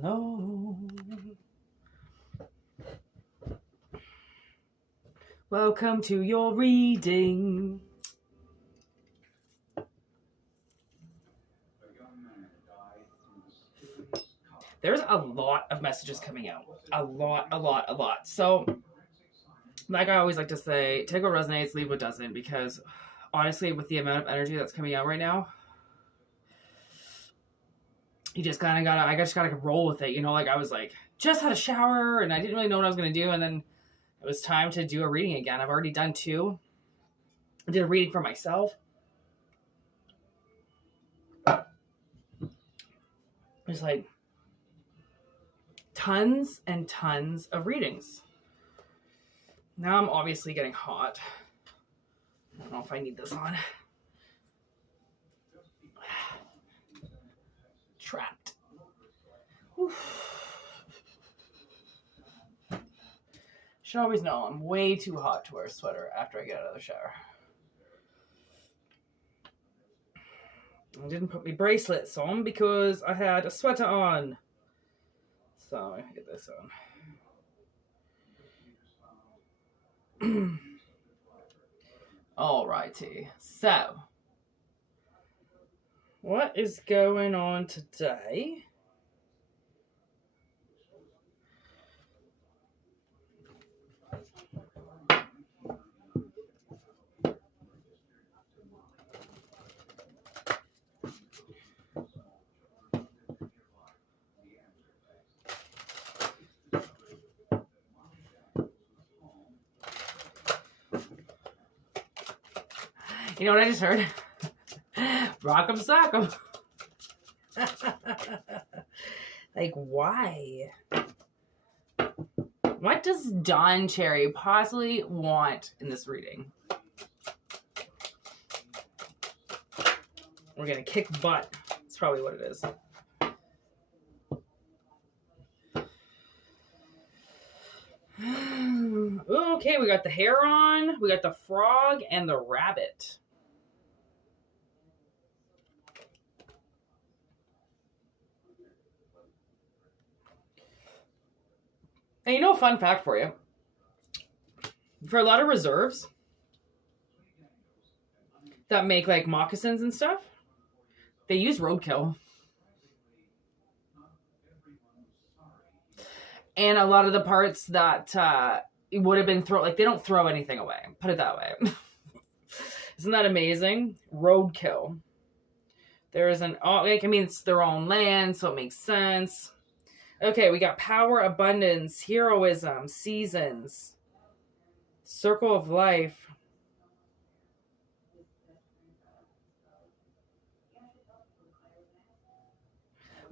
Hello. Welcome to your reading. There's a lot of messages coming out. A lot. So, like I always like to say, take what resonates, leave what doesn't, because honestly, with the amount of energy that's coming out right now, you just kind of gotta, I just gotta roll with it. You know, like I was like, just had a shower and I didn't really know what I was going to do. And then it was time to do a reading again. I've already done 2. I did a reading for myself. There's like tons and tons of readings. Now I'm obviously getting hot. I don't know if I need this on. Trapped. Should always know I'm way too hot to wear a sweater after I get out of the shower. I didn't put my bracelets on because I had a sweater on. So I get this on. Alrighty. So, what is going on today? You know what I just heard? Rock'em sock'em. Like, why? What does Don Cherry possibly want in this reading? We're gonna kick butt. That's probably what it is. Okay, we got the heron, we got the frog, and the rabbit. And you know, a fun fact for you. For a lot of reserves that make like moccasins and stuff, they use roadkill. And a lot of the parts that it would have been thrown, like they don't throw anything away. Put it that way. Isn't that amazing? Roadkill. There is an, like, I mean, it's their own land, so it makes sense. Okay, we got power, abundance, heroism, seasons, circle of life.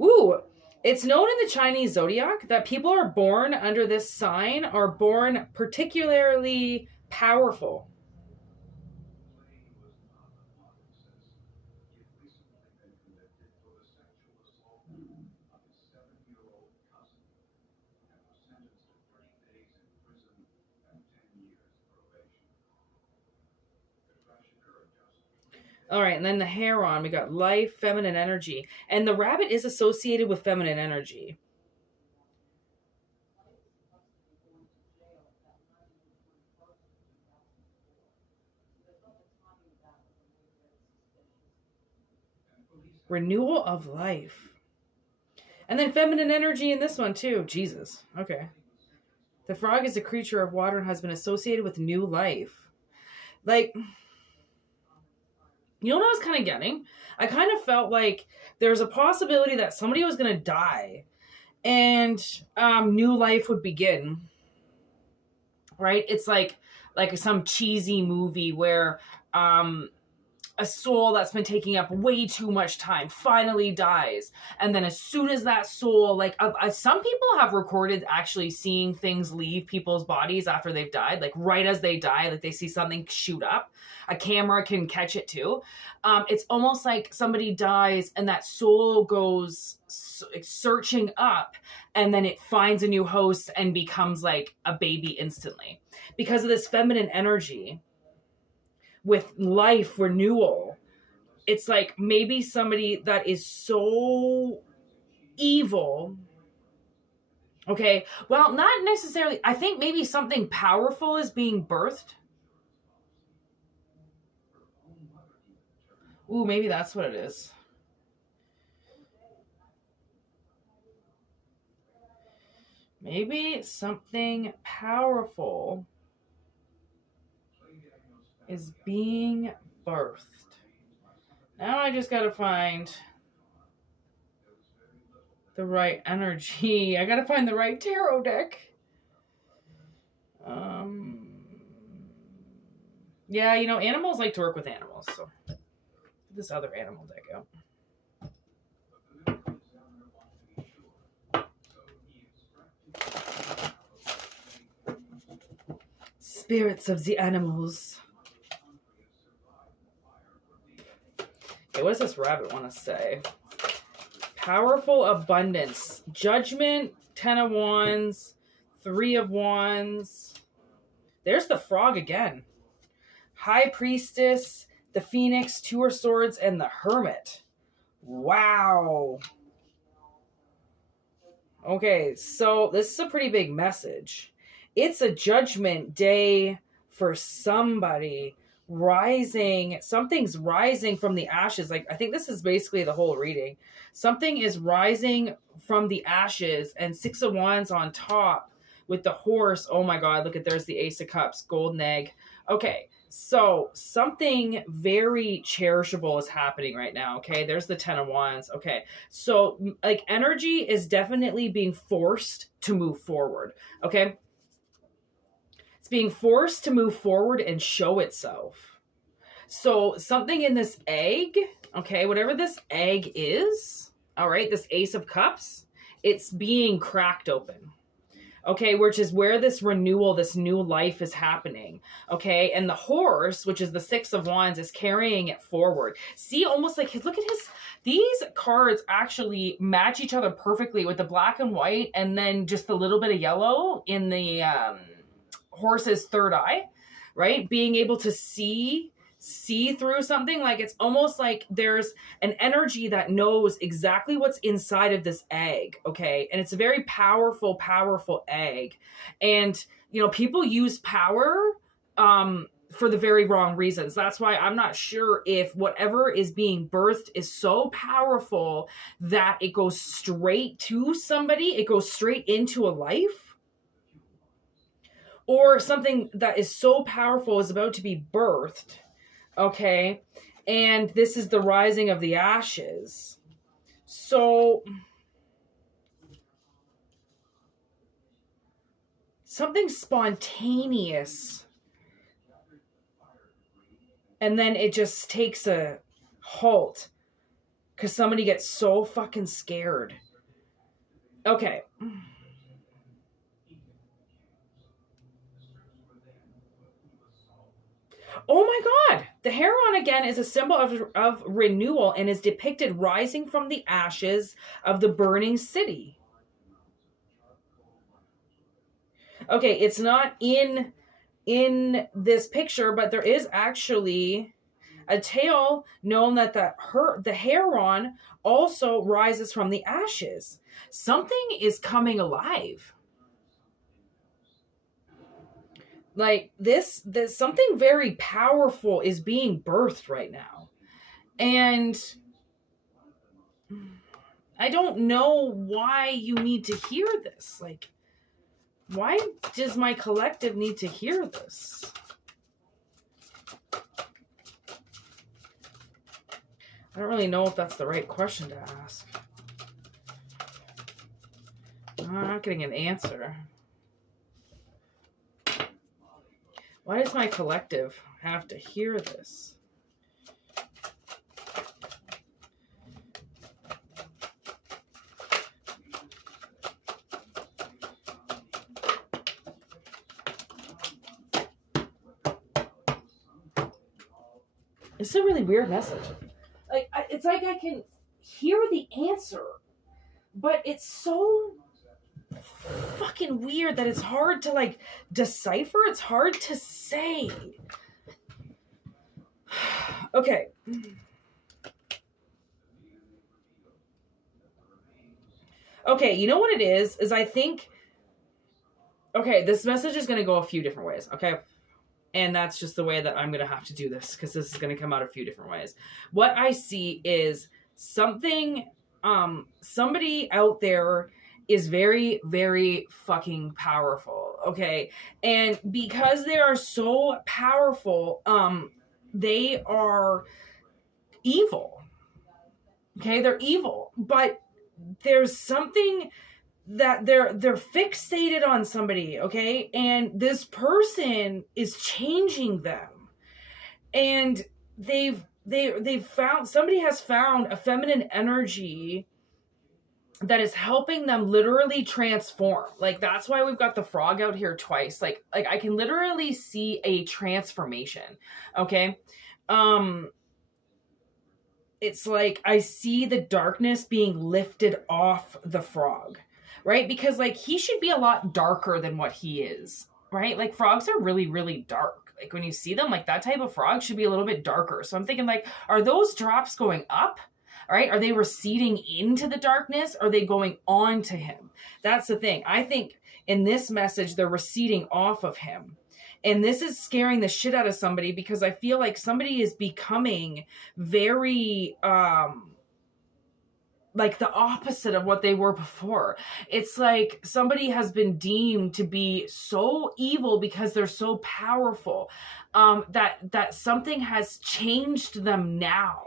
Ooh, it's known in the Chinese zodiac that people are born under this sign are born particularly powerful. All right, and then the heron, we got life, feminine energy. And the rabbit is associated with feminine energy. Renewal of life. And then feminine energy in this one too. Jesus. Okay. The frog is a creature of water and has been associated with new life. Like, you know what I was kind of getting? I kind of felt like there's a possibility that somebody was going to die and new life would begin. Right? It's like some cheesy movie where a soul that's been taking up way too much time finally dies. And then as soon as that soul, like some people have recorded actually seeing things leave people's bodies after they've died, like right as they die, like they see something shoot up. A camera can catch it too. It's almost like somebody dies and that soul goes searching up and then it finds a new host and becomes like a baby instantly because of this feminine energy. With life renewal, it's like maybe somebody that is so evil Okay, well, not necessarily. I think maybe something powerful is being birthed. Ooh, maybe that's what it is. Maybe something powerful is being birthed. Now I just gotta find the right energy. I gotta find the right tarot deck. Yeah, you know, animals like to work with animals, so this other animal deck out. Spirits of the animals. Okay, what does this rabbit want to say? Powerful abundance. Judgment, 10 of wands, 3 of wands. There's the frog again. High priestess, the phoenix, 2 of swords, and the hermit. Wow. Okay, so this is a pretty big message. It's a judgment day for somebody rising. Something's rising from the ashes. Like, I think this is basically the whole reading. Something is rising from the ashes, and 6 of wands on top with the horse. Oh my God, look at, there's the ace of cups, golden egg. Okay, so something very cherishable is happening right now. Okay, there's the 10 of wands. Okay, so like energy is definitely being forced to move forward. Okay, it's being forced to move forward and show itself. So something in this egg, okay, whatever this egg is, all right, this ace of cups, it's being cracked open. Okay, which is where this renewal, this new life is happening. Okay, and the horse, which is the 6 of wands, is carrying it forward. See, almost like, look at his, these cards actually match each other perfectly with the black and white, and then just a little bit of yellow in the horse's third eye, right? Being able to see through something. Like, it's almost like there's an energy that knows exactly what's inside of this egg. Okay, and it's a very powerful egg. And you know, people use power for the very wrong reasons. That's why I'm not sure if whatever is being birthed is so powerful that it goes straight to somebody, it goes straight into a life, or something that is so powerful is about to be birthed. Okay, and this is the rising of the ashes. So something spontaneous, and then it just takes a halt because somebody gets so fucking scared. Okay. Oh my God. The heron again is a symbol of renewal and is depicted rising from the ashes of the burning city. Okay, it's not in this picture, but there is actually a tale known that the heron also rises from the ashes. Something is coming alive. Like this something very powerful is being birthed right now. And I don't know why you need to hear this. Like, why does my collective need to hear this? I don't really know if that's the right question to ask. I'm not getting an answer. Why does my collective have to hear this? It's a really weird message. Like, it's like I can hear the answer, but it's so fucking weird that it's hard to like decipher. It's hard to say. Okay. Okay, you know what it is I think Okay, this message is going to go a few different ways, okay? And that's just the way that I'm going to have to do this, because this is going to come out a few different ways. What I see is somebody out there is very, very fucking powerful, okay? And because they are so powerful, they are evil, okay? They're evil, but there's something that they're fixated on somebody, okay? And this person is changing them. And they've found, somebody has found a feminine energy that is helping them literally transform. Like, that's why we've got the frog out here twice. Like I can literally see a transformation, okay? It's like I see the darkness being lifted off the frog, right? Because like he should be a lot darker than what he is, right? Like frogs are really, really dark. Like when you see them, like that type of frog should be a little bit darker. So I'm thinking like, are those drops going up? All right? Are they receding into the darkness? Or are they going on to him? That's the thing. I think in this message, they're receding off of him. And this is scaring the shit out of somebody, because I feel like somebody is becoming very, like the opposite of what they were before. It's like somebody has been deemed to be so evil because they're so powerful, that something has changed them now.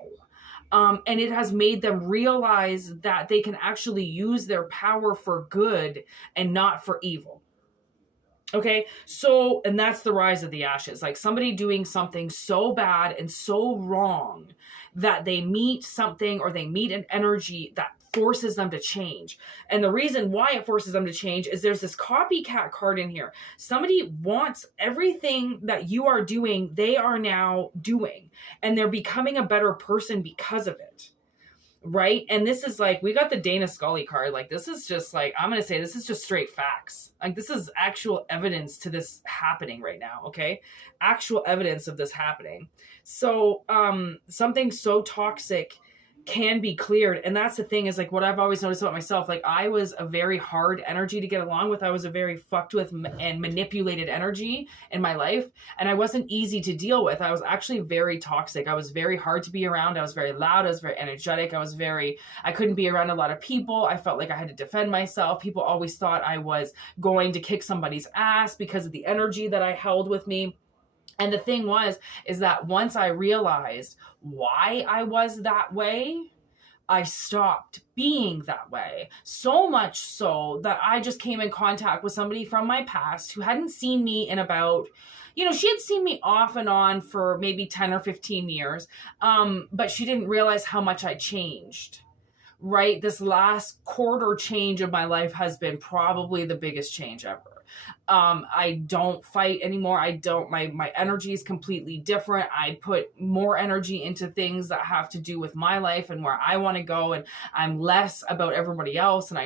And it has made them realize that they can actually use their power for good and not for evil. Okay, so, and that's the rise of the ashes. Like somebody doing something so bad and so wrong that they meet something, or they meet an energy that forces them to change. And the reason why it forces them to change is there's this copycat card in here. Somebody wants everything that you are doing, they are now doing. And they're becoming a better person because of it. Right? And this is like, we got the Dana Scully card. Like, this is just like, I'm going to say this is just straight facts. Like, this is actual evidence to this happening right now. Okay. Actual evidence of this happening. So, something so toxic can be cleared. And that's the thing, is like what I've always noticed about myself. Like I was a very hard energy to get along with. I was a very fucked with and manipulated energy in my life. And I wasn't easy to deal with. I was actually very toxic. I was very hard to be around. I was very loud. I was very energetic. I couldn't be around a lot of people. I felt like I had to defend myself. People always thought I was going to kick somebody's ass because of the energy that I held with me. And the thing is that once I realized why I was that way, I stopped being that way. So much so that I just came in contact with somebody from my past who hadn't seen me in about, she had seen me off and on for maybe 10 or 15 years. But she didn't realize how much I changed. Right? This last quarter change of my life has been probably the biggest change ever. I don't fight anymore. My energy is completely different. I put more energy into things that have to do with my life and where I want to go. And I'm less about everybody else. And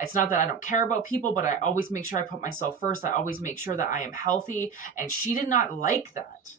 it's not that I don't care about people, but I always make sure I put myself first. I always make sure that I am healthy. And she did not like that,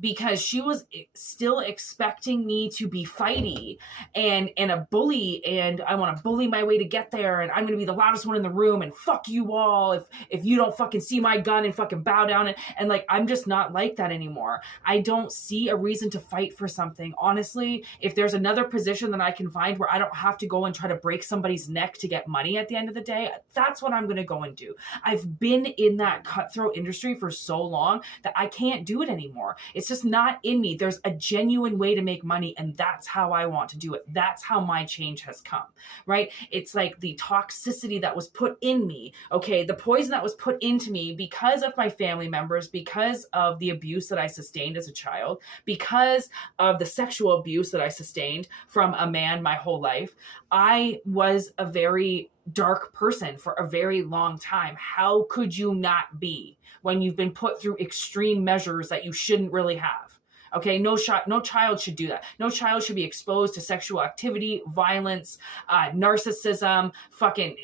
because she was still expecting me to be fighty and a bully, and I want to bully my way to get there, and I'm going to be the loudest one in the room, and fuck you all if you don't fucking see my gun and fucking bow down, and like, I'm just not like that anymore. I don't see a reason to fight for something. Honestly, if there's another position that I can find where I don't have to go and try to break somebody's neck to get money at the end of the day, that's what I'm going to go and do. I've been in that cutthroat industry for so long that I can't do it anymore. It's just not in me. There's a genuine way to make money, and that's how I want to do it. That's how my change has come, right? It's like the toxicity that was put in me, okay, the poison that was put into me because of my family members, because of the abuse that I sustained as a child, because of the sexual abuse that I sustained from a man my whole life. I was a very dark person for a very long time. How could you not be when you've been put through extreme measures that you shouldn't really have? Okay, no child should do that. No child should be exposed to sexual activity, violence, narcissism, fucking,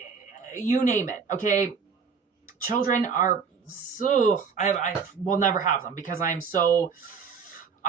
you name it. Okay, children are so, I will never have them because I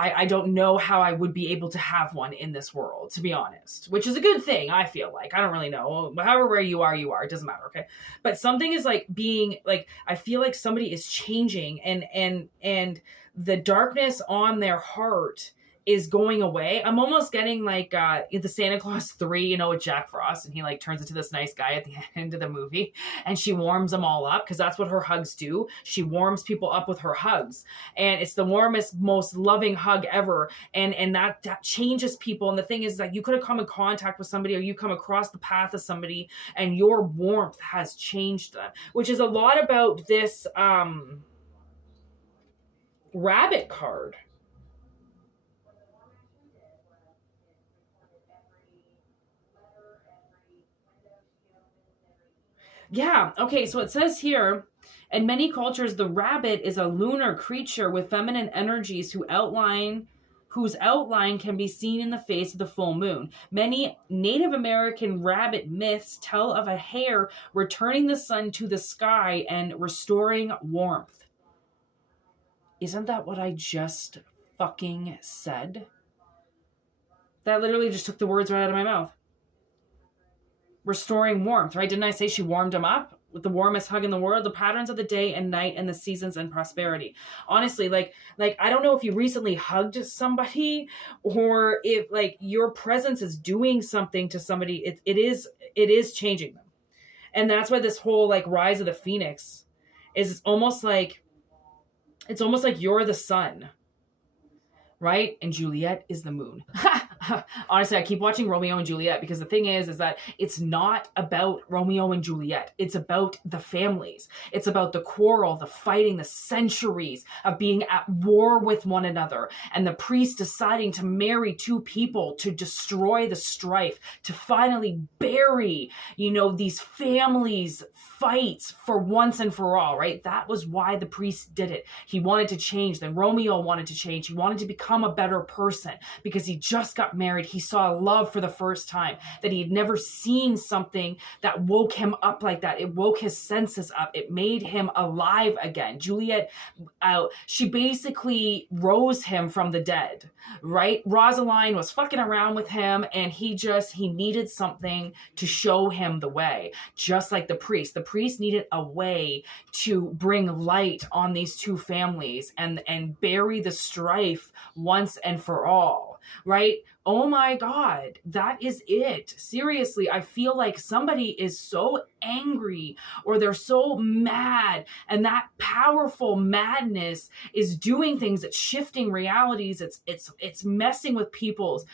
I don't know how I would be able to have one in this world, to be honest, which is a good thing. I feel like, I don't really know, however, where you are, it doesn't matter. Okay. But something is like being like, I feel like somebody is changing, and the darkness on their heart is going away. I'm almost getting like the Santa Claus 3, you know, with Jack Frost, and he like turns into this nice guy at the end of the movie, and she warms them all up, because that's what her hugs do. She warms people up with her hugs, and it's the warmest, most loving hug ever, and that changes people. And the thing is that you could have come in contact with somebody, or you come across the path of somebody, and your warmth has changed them, which is a lot about this rabbit card. Yeah. Okay. So it says here, in many cultures, the rabbit is a lunar creature with feminine energies whose outline can be seen in the face of the full moon. Many Native American rabbit myths tell of a hare returning the sun to the sky and restoring warmth. Isn't that what I just fucking said? That literally just took the words right out of my mouth. Restoring warmth, right? Didn't I say she warmed him up with the warmest hug in the world? The patterns of the day and night and the seasons and prosperity. Honestly, like I don't know if you recently hugged somebody, or if like your presence is doing something to somebody. It is changing them. And that's why this whole like rise of the phoenix is almost like, it's almost like you're the sun, right? And Juliet is the moon. Honestly, I keep watching Romeo and Juliet, because the thing is that it's not about Romeo and Juliet. It's about the families. It's about the quarrel, the fighting, the centuries of being at war with one another, and the priest deciding to marry two people to destroy the strife, to finally bury, you know, these families' fights for once and for all, right? That was why the priest did it. He wanted to change. Then Romeo wanted to change. He wanted to become a better person, because he just got married. He saw love for the first time, that he had never seen something that woke him up like that. It woke his senses up. It made him alive again. Juliet, she basically rose him from the dead, right? Rosaline was fucking around with him, and he needed something to show him the way, just like the priest. The priest needed a way to bring light on these two families and bury the strife once and for all, right? Oh my God, that is it. Seriously, I feel like somebody is so angry, or they're so mad, and that powerful madness is doing things. It's shifting realities. It's messing with people's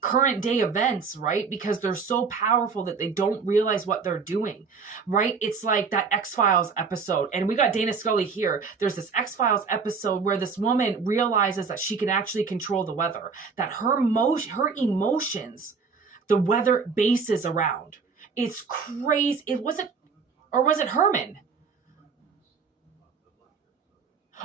current day events, right? Because they're so powerful that they don't realize what they're doing, right? It's like that X-Files episode, and we got Dana Scully here. There's this X-Files episode where this woman realizes that she can actually control the weather, that her emotions, the weather bases around. It's crazy. Was it Herman?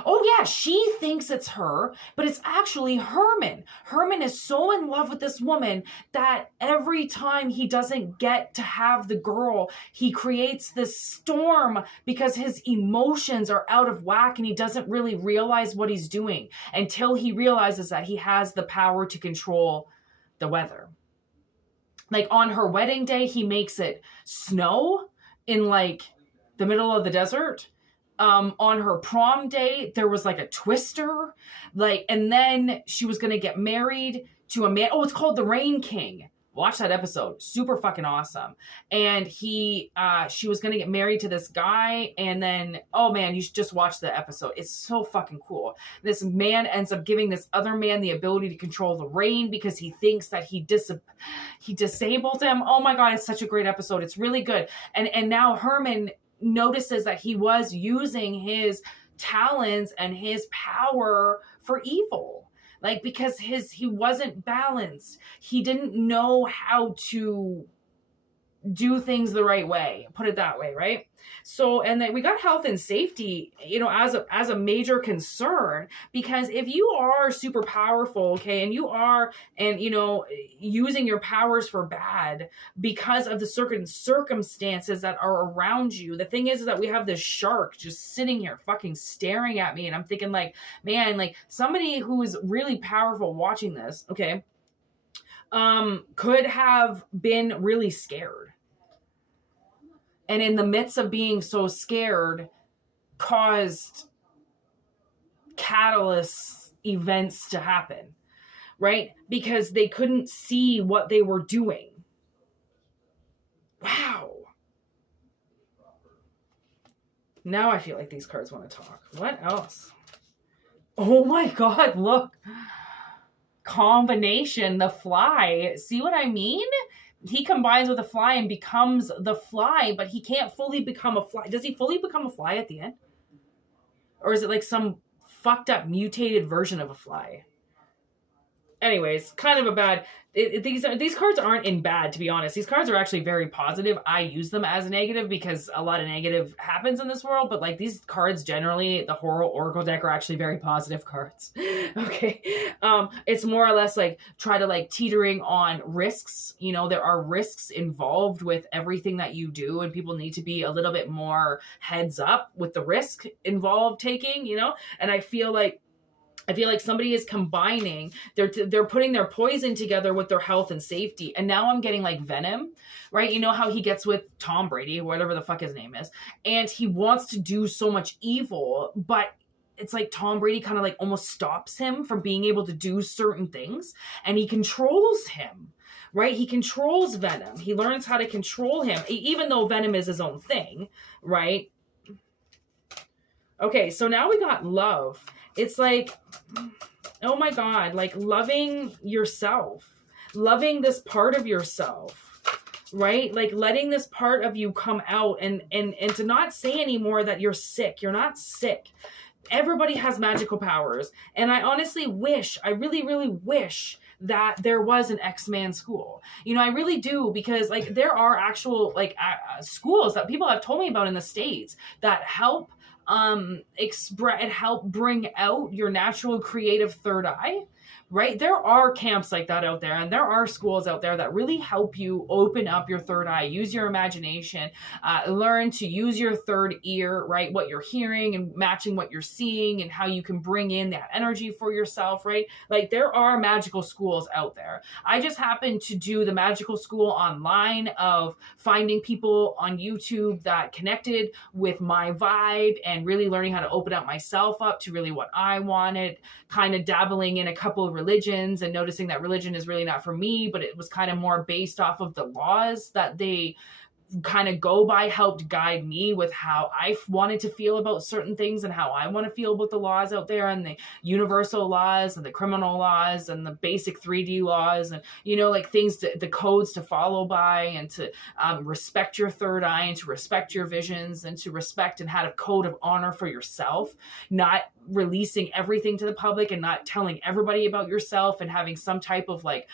Oh yeah, she thinks it's her, but it's actually Herman. Herman is so in love with this woman that every time he doesn't get to have the girl, he creates this storm, because his emotions are out of whack, and he doesn't really realize what he's doing until he realizes that he has the power to control the weather. Like on her wedding day, he makes it snow in like the middle of the desert. On her prom day, there was like a twister, and then she was going to get married to a man. Oh, it's called The Rain King. Watch that episode. Super fucking awesome. And she was going to get married to this guy. And then, oh man, you should just watch the episode. It's so fucking cool. This man ends up giving this other man the ability to control the rain, because he thinks that he disabled him. Oh my God, it's such a great episode. It's really good. And now Herman notices that he was using his talents and his power for evil, like, because he wasn't balanced. He didn't know how to do things the right way, put it that way, right? So, and then we got health and safety, you know, as a major concern, because if you are super powerful, okay, and you are, and you know, using your powers for bad because of the certain circumstances that are around you, the thing is that we have this shark just sitting here fucking staring at me, and I'm thinking like, man, like somebody who's really powerful watching this, okay, could have been really scared. And in the midst of being so scared, caused catalyst events to happen, right? Because they couldn't see what they were doing. Wow. Now I feel like these cards want to talk. What else? Oh my God, look. Combination, the fly. See what I mean? He combines with a fly and becomes the fly, but he can't fully become a fly. Does he fully become a fly at the end? Or is it like some fucked up mutated version of a fly? Anyways, kind of a bad... These cards aren't in bad, to be honest. These cards are actually very positive. I use them as a negative because a lot of negative happens in this world, but like these cards generally, the Horror Oracle deck, are actually very positive cards. Okay. It's more or less like try to like teetering on risks. You know, there are risks involved with everything that you do, and people need to be a little bit more heads up with the risk involved taking, you know? And I feel like somebody is combining, they're putting their poison together with their health and safety. And now I'm getting like Venom, right? You know how he gets with Tom Brady, whatever the fuck his name is. And he wants to do so much evil, but it's like Tom Brady kind of like almost stops him from being able to do certain things. And he controls him, right? He controls Venom. He learns how to control him, even though Venom is his own thing, right? Okay, so now we got love. It's like, oh my God, like loving yourself, loving this part of yourself, right? Like letting this part of you come out and to not say anymore that you're sick. You're not sick. Everybody has magical powers. And I honestly wish, I really, really wish that there was an X-Man school. You know, I really do, because like there are actual like schools that people have told me about in the States that help help bring out your natural creative third eye, right? There are camps like that out there, and there are schools out there that really help you open up your third eye, use your imagination, learn to use your third ear, right? What you're hearing and matching what you're seeing, and how you can bring in that energy for yourself, right? Like there are magical schools out there. I just happened to do the magical school online of finding people on YouTube that connected with my vibe and really learning how to open up myself up to really what I wanted, kind of dabbling in a couple of religions and noticing that religion is really not for me, but it was kind of more based off of the laws that they kind of go by, helped guide me with how I wanted to feel about certain things and how I want to feel about the laws out there, and the universal laws and the criminal laws and the basic 3D laws, and, you know, like things, the codes to follow by, and to respect your third eye, and to respect your visions, and to respect and have a code of honor for yourself, not releasing everything to the public and not telling everybody about yourself, and having some type of like,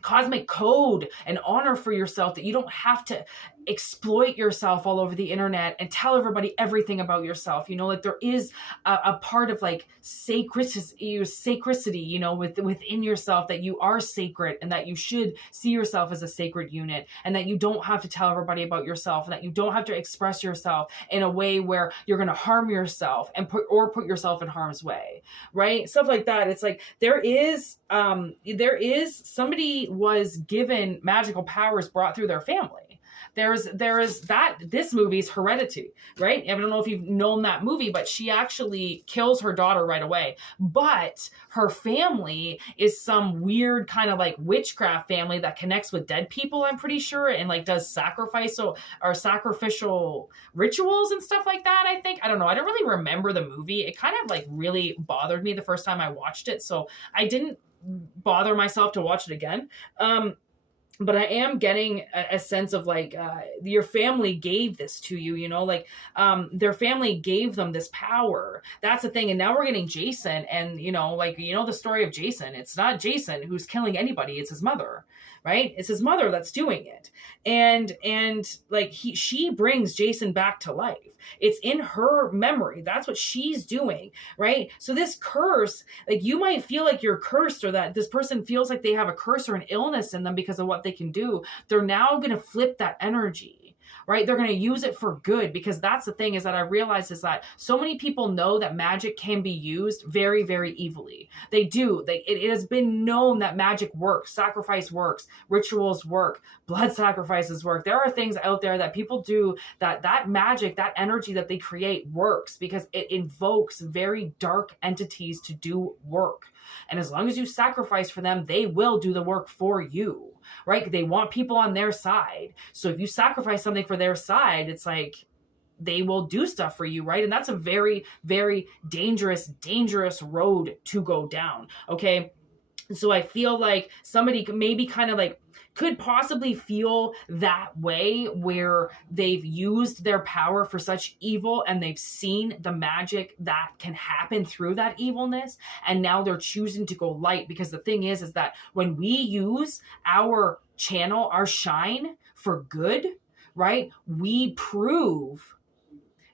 cosmic code and honor for yourself, that you don't have to exploit yourself all over the internet and tell everybody everything about yourself. You know, like there is a part of like sacredity, you know, within yourself, that you are sacred, and that you should see yourself as a sacred unit, and that you don't have to tell everybody about yourself, and that you don't have to express yourself in a way where you're going to harm yourself and put yourself in harm's way, right? Stuff like that. It's like there is somebody was given magical powers brought through their family. There is that, this movie's Heredity, right? I don't know if you've known that movie, but she actually kills her daughter right away. But her family is some weird kind of like witchcraft family that connects with dead people, I'm pretty sure, and like does sacrificial rituals and stuff like that, I think. I don't know. I don't really remember the movie. It kind of like really bothered me the first time I watched it, so I didn't bother myself to watch it again. but I am getting a sense of like, your family gave this to you, you know, like, their family gave them this power. That's the thing. And now we're getting Jason, and, you know, like, you know, the story of Jason, it's not Jason who's killing anybody. It's his mother, right? It's his mother that's doing it. And like she brings Jason back to life. It's in her memory. That's what she's doing, right? So this curse, like, you might feel like you're cursed, or that this person feels like they have a curse or an illness in them because of what they can do. They're now going to flip that energy, right? They're going to use it for good, because that's the thing, is that I realize is that so many people know that magic can be used very, very evilly. They do. It has been known that magic works, sacrifice works, rituals work, blood sacrifices work. There are things out there that people do that magic, that energy that they create works, because it invokes very dark entities to do work. And as long as you sacrifice for them, they will do the work for you, right? They want people on their side. So if you sacrifice something for their side, it's like they will do stuff for you, right? And that's a very, very dangerous, dangerous road to go down, okay? So I feel like somebody maybe kind of like could possibly feel that way, where they've used their power for such evil, and they've seen the magic that can happen through that evilness, and now they're choosing to go light. Because the thing is that when we use our channel, our shine for good, right, we prove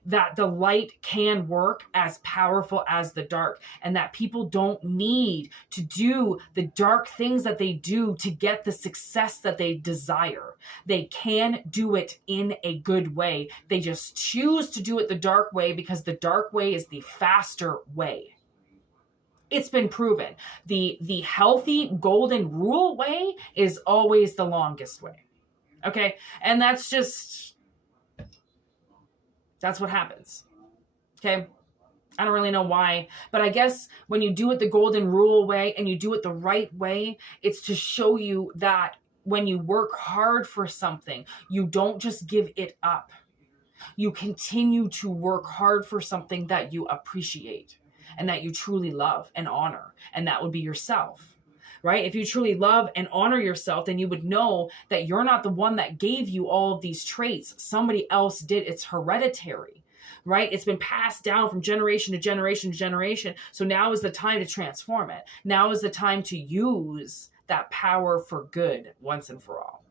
that the light can work as powerful as the dark, and that people don't need to do the dark things that they do to get the success that they desire. They can do it in a good way. They just choose to do it the dark way, because the dark way is the faster way. It's been proven. The healthy golden rule way is always the longest way. Okay? And that's what happens. Okay? I don't really know why, but I guess when you do it the golden rule way and you do it the right way, it's to show you that when you work hard for something, you don't just give it up. You continue to work hard for something that you appreciate and that you truly love and honor, and that would be yourself. Right? If you truly love and honor yourself, then you would know that you're not the one that gave you all of these traits. Somebody else did. It's hereditary, right? It's been passed down from generation to generation to generation. So now is the time to transform it. Now is the time to use that power for good once and for all,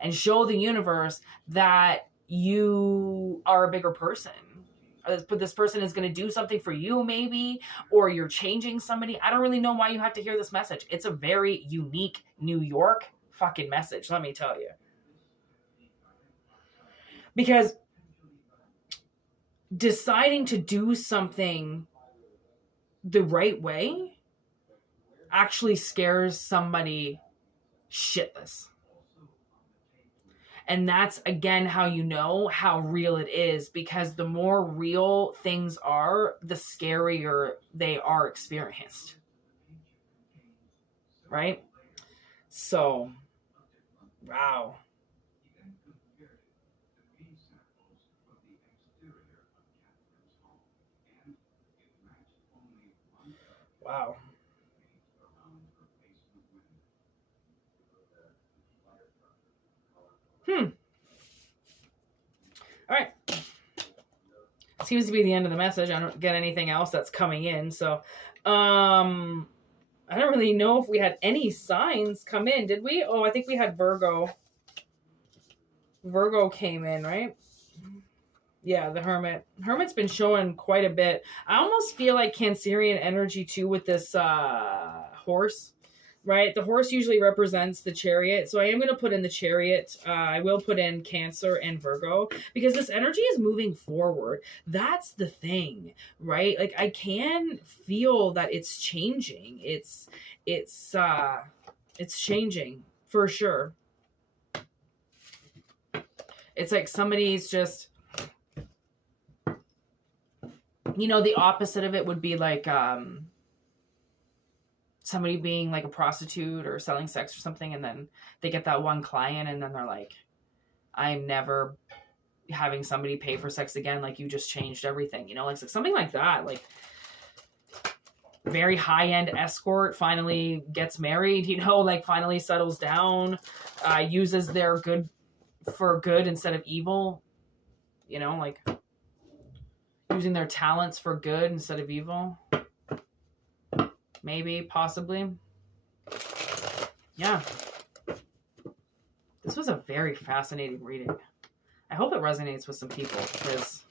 and show the universe that you are a bigger person. But this person is going to do something for you, maybe, or you're changing somebody. I don't really know why you have to hear this message. It's a very unique New York fucking message, let me tell you. Because deciding to do something the right way actually scares somebody shitless. And that's, again, how you know how real it is, because the more real things are, the scarier they are experienced. Right? So, wow. Wow. All right. Seems to be the end of the message. I don't get anything else that's coming in. So, I don't really know if we had any signs come in. Did we? Oh, I think we had Virgo. Virgo came in, right? Yeah, the Hermit. Hermit's been showing quite a bit. I almost feel like Cancerian energy too with this horse. Right? The horse usually represents the Chariot. So I am going to put in the Chariot. I will put in Cancer and Virgo, because this energy is moving forward. That's the thing, right? Like, I can feel that it's changing. It's changing for sure. It's like somebody's just, you know, the opposite of it would be like, somebody being like a prostitute or selling sex or something, and then they get that one client, and then they're like, I'm never having somebody pay for sex again. Like, you just changed everything, you know, like something like that. Like, very high-end escort finally gets married, you know, like finally settles down, uses their good for good instead of evil, you know, like using their talents for good instead of evil. Maybe, possibly. Yeah. This was a very fascinating reading. I hope it resonates with some people, because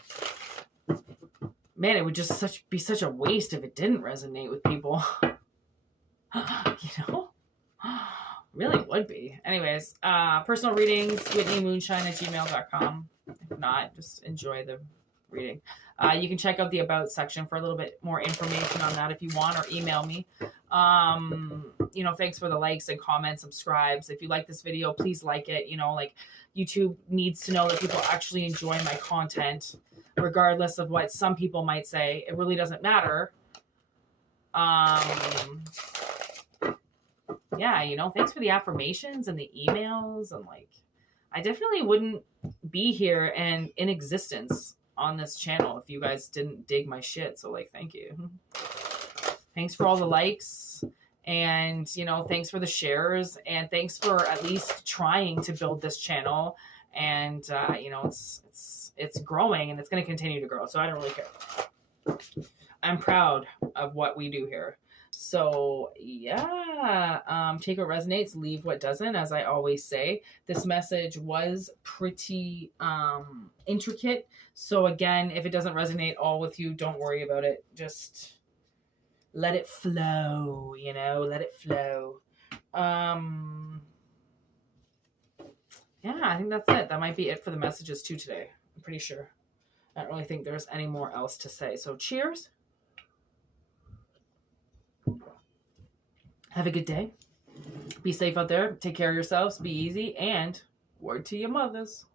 man, it would just be such a waste if it didn't resonate with people. You know? Really would be. Anyways, personal readings, whitneymoonshine@gmail.com. If not, just enjoy the reading. You can check out the About section for a little bit more information on that if you want, or email me. You know, thanks for the likes and comments, subscribes. If you like this video, please like it. You know, like YouTube needs to know that people actually enjoy my content, regardless of what some people might say. It really doesn't matter. Yeah, you know, thanks for the affirmations and the emails, and like, I definitely wouldn't be here and in existence on this channel if you guys didn't dig my shit. So like, thank you. Thanks for all the likes, and you know, thanks for the shares, and thanks for at least trying to build this channel. And you know, it's growing, and it's going to continue to grow. So I don't really care. I'm proud of what we do here. So yeah, take what resonates, leave what doesn't, as I always say. This message was pretty intricate. So again, if it doesn't resonate all with you, don't worry about it. Just let it flow, you know, let it flow. Yeah, I think that's it. That might be it for the messages too today. I'm pretty sure. I don't really think there's any more else to say. So cheers. Have a good day. Be safe out there. Take care of yourselves. Be easy. And word to your mothers.